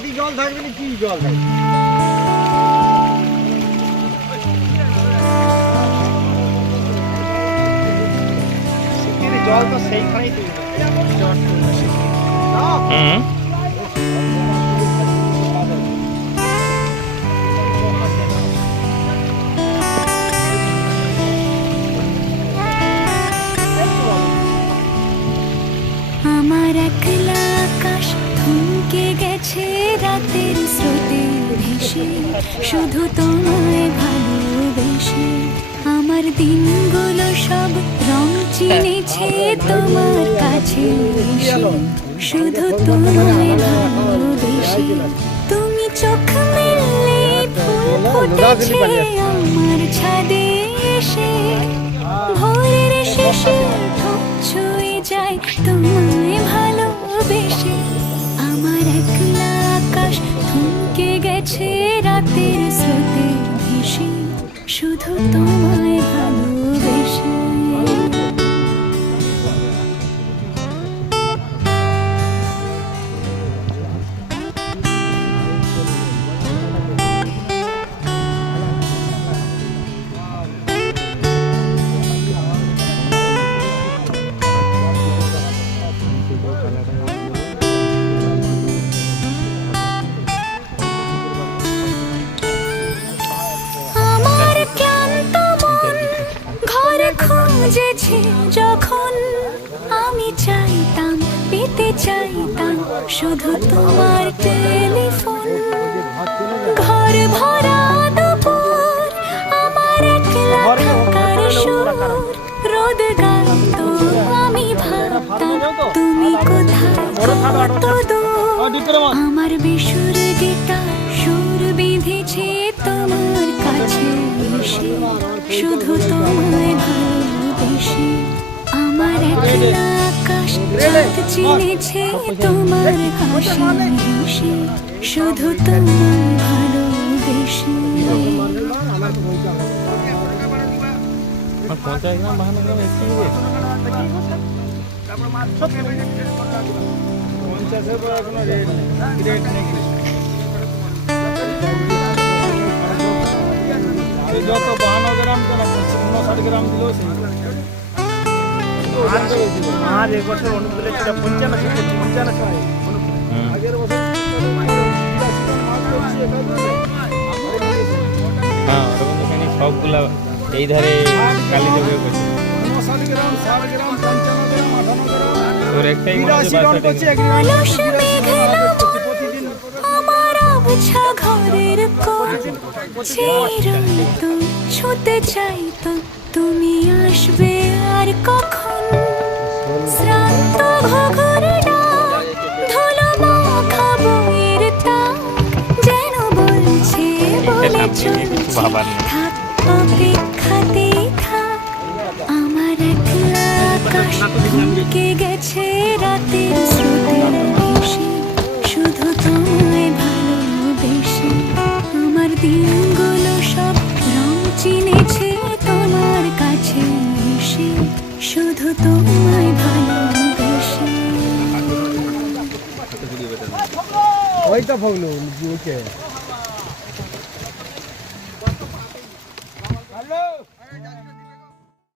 বালতি জল থাকবে না, কি জল থাকবে? জল তো সেইখানেই তৈরি আমার একলা আকাশ থমকে গেছে রাতের স্রোতে ভেসে, শুধু তোমায় ভালোবেসে। আমার দিনগুলো সব রং চিনেছে তোমার কাছে এসে, শুধু তোমায় ভালোবেসে। তুমি চোখ মেললে ফুল ফুটেছে আমার ছাদে এসে, ভোরের শেষে ঠোঁট ছুঁয়ে যায় তোমায় ভালোবেসে। আমার একলা আকাশ থমকে গেছে রাতের স্রোতে ভেসে, শুধু তোমায় ভালোবেসে। খুঁজেছে যখন আমি চাইতাম, পেতে চাইতাম শুধু তোমার টেলিফোন। ঘর ভরা দুপুর আমার একলা থাকার সুর, রোদ গাইতো আমি ভাবতাম তুমি কোথায় কত দূর। আমার বেসুর গিটার সুর বেঁধেছে তোমার কাছে এসে, শুধু তোমায় ভালোবেসে। আমার একলা আকাশ চাঁদ চিনেছে তোমার হাসি হেসে, শুধু তোমায় ভালোবেসে। যত 52 গ্রাম কেন 59 গ্রাম দিল আর এবছর অনুকূলে ছিল 55 আগের বছর সবগুলা এই ধারে কালী দেবে করছে 59 গ্রাম 60 গ্রাম 55 গ্রাম 58 গ্রাম তোর একটাই মনে হচ্ছে প্রতিদিন আমার আবছা ঘরের কোণ চিরন্ত ছুতে চাইতো তুমি আসবে আর কখন। শ্রান্ত ঘুঘুর ডাক ধুলো মাখা বইয়ের তাক যেন বলছে বলে চলছে থাক অপেক্ষাতেই থাক। আমার একলা আকাশ থমকে গেছে রাতের স্রোতে ভেসে, শুধু তোমায় ভালোবেসে। আমার দিনগুলো সব রং চিনেছে তোমার কাছে এসে, শুধু তোমায় ভালোবেসে। ওই তো ভগলো